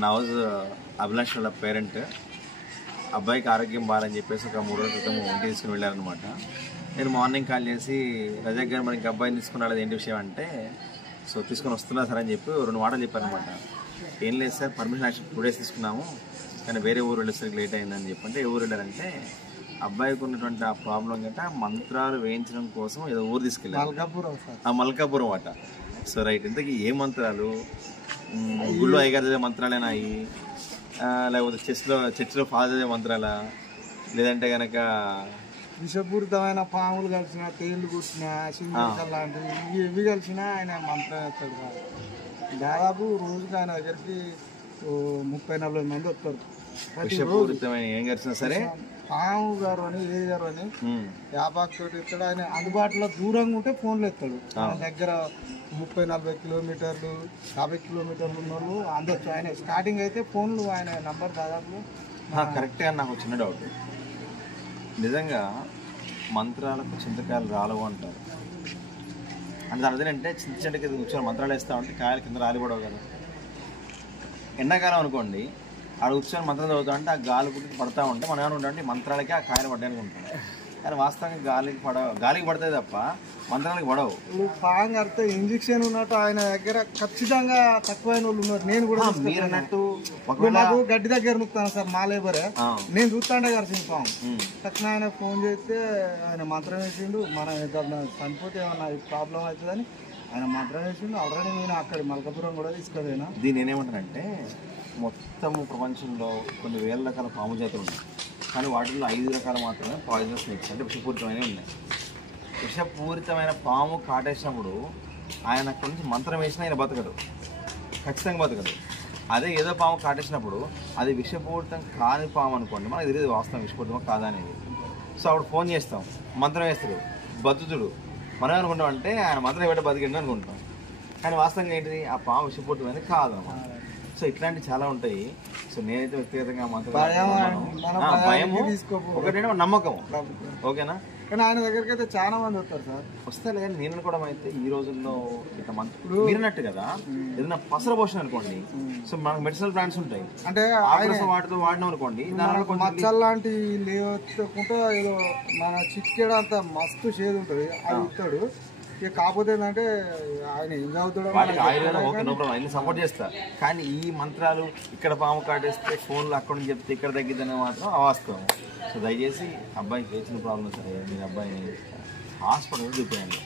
నవాజ్ అభిలాష్ వాళ్ళ పేరెంట్ అబ్బాయికి ఆరోగ్యం బాగాలని చెప్పేసి ఒక 3 రోజుల క్రితం ఇంటికి తీసుకుని వెళ్ళారనమాట. నేను మార్నింగ్ కాల్ చేసి రజాక్ గారు మనకి అబ్బాయిని తీసుకుని రాలేదు ఏంటి విషయం అంటే, సో తీసుకొని వస్తున్నా సార్ అని చెప్పి 2 మాటలు చెప్పారనమాట. ఏం లేదు సార్, పర్మిషన్ యాక్షన్ 2 days తీసుకున్నాము కానీ వేరే ఊరు వెళ్ళేసరికి లేట్ అయిందని చెప్పంటే, ఏ ఊరు వెళ్ళారంటే అబ్బాయికి ఉన్నటువంటి ఆ ప్రాబ్లం గట్ట మంత్రాలు వేయించడం కోసం ఏదో ఊరు తీసుకెళ్ళారు, మల్కాపురం అట. సో రైట్, ఇంతకీ ఏ మంత్రాలు? గుళ్ళు అయ్యగారు మంత్రాలేనా అయ్యి, లేకపోతే చర్చిలో ఫాదర్ మంత్రాలా, లేదంటే కనుక విషపూరితమైన పాములు కలిసిన, తేళ్లు కుట్టిన, సింహాలు లాంటివి ఇవి కలిసిన ఆయన మంత్రం వేస్తాడు. దాదాపు రోజుకి ఆయన దగ్గరికి 30-40 మంది వస్తారు. విషపూరితమైన ఏం కలిసినా సరే పాము గారు అని ఏ గారు అని వ్యాపారతోటి ఇస్తాడు. ఆయన అందుబాటులో దూరంగా ఉంటే ఫోన్లు ఎత్తాడు. ఆయన దగ్గర 30-40 కిలోమీటర్లు 50 కిలోమీటర్లు ఉన్న వాళ్ళు అందొచ్చు. ఆయన స్టార్టింగ్ అయితే ఫోన్లు ఆయన నంబర్ దాదాపు కరెక్టే. అని నాకు చిన్న డౌట్, నిజంగా మంత్రాలకు చింతకాయలు రాలవు అంటారు అంటే అర్థం ఏంటంటే, చిన్న కింద కూర్చొని మంత్రాలు వేస్తూ ఉంటే కాయలు కింద రాలిపడవు కదా. ఎండాకాలం అనుకోండి, ఆడ కూర్చొని మంత్రం చదువుతా ఉంటే ఆ గాలి గురించి పడతా ఉంటే మనం ఏమైనా ఉంటామంటే మంత్రాలకి ఆ కాయలు పడ్డానికి ఉంటాం. కానీ వాస్తవంగా గాలికి పడతాయి తప్ప మంత్రాలకి పడవు. ఇప్పుడు పాము కడితే ఇంజక్షన్ ఉన్నట్టు ఆయన దగ్గర ఖచ్చితంగా తక్కువైన వాళ్ళు ఉన్నారు. నేను కూడా మీరు అన్నట్టు నాకు గడ్డి దగ్గర నొక్కుతాను సార్, మా లేబరే నేను చూస్తాండే కలిసి పాము తక్షణ ఆయన ఫోన్ చేస్తే ఆయన మంత్రం వేసిండు. మనం చనిపోతే ఏమన్నా ప్రాబ్లం అవుతుందని ఆయన మంత్రం వేసిండు. ఆల్రెడీ నేను అక్కడ మల్కాపురం కూడా తీసుకుపోయినా. దీన్ని నేనేమంటానంటే, మొత్తము ప్రపంచంలో కొన్ని వేల రకాల పాము జాతులు ఉన్నాయి, కానీ వాటిల్లో 5 రకాలు మాత్రమే పాయిజనస్ స్నేక్స్ అంటే విషపూరితమైనవి ఉన్నాయి. విషపూరితమైన పాము కాటేసినప్పుడు ఆయన అక్కడి నుంచి మంత్రం వేసినా ఆయన బతకడు, ఖచ్చితంగా బతకడు. అదే ఏదో పాము కాటేసినప్పుడు అది విషపూరితం కాని పాము అనుకోండి, మనకు తెలియదు వాస్తవం విషపూరితం కాదా అనేది. సో అప్పుడు ఫోన్ చేస్తాం, మంత్రం వేస్తాడు, బతుకుతుడు. మనం అనుకుంటాం అంటే ఆయన మంత్రం పెట్ట బతికిండు అనుకుంటాం, కానీ వాస్తవంగా ఏంటిది ఆ పాము విషపూరితమైనది కాదు అన్నమాట. సో ఇట్లాంటివి చాలా ఉంటాయి. సో నేనైతే వ్యక్తిగతంగా మాత్రం భయము ఒకటేమో నమ్మకం, ఓకేనా. కానీ ఆయన దగ్గరికి అయితే చాలా మంది వస్తారు సార్. వస్తారు కానీ నేను అనుకోవడం అయితే ఈ రోజుల్లో ఇట్లా మంత్రులు మీరున్నట్టు కదా, ఏదైనా పసర పోషణ అనుకోండి, సో మనకు మెడిసినల్ ప్లాంట్స్ ఉంటాయి అంటే వాటితో వాడినాం అనుకోండి, మచ్చల్ లాంటి లేకుంటే ఏదో మన చిక్కేడు అంత మస్తు షేడ్ ఉంటుంది అది ఇస్తాడు. ఇక కాకపోతే ఏంటంటే ఆయన ఏం చదువుతాడో ఆయుర్వేదం ఓకే నో ప్రాబ్లం, అన్ని సపోర్ట్ చేస్తా. కానీ ఈ మంత్రాలు ఇక్కడ పాము కాటేస్తే ఫోన్లు అక్కడ నుంచి చెప్తే ఇక్కడ తగ్గిద్దని మాత్రం అవాస్తవం. సో దయచేసి అబ్బాయికి ఏ చిన్న ప్రాబ్లం సరే మీరు అబ్బాయిని హాస్పిటల్ చూపించండి.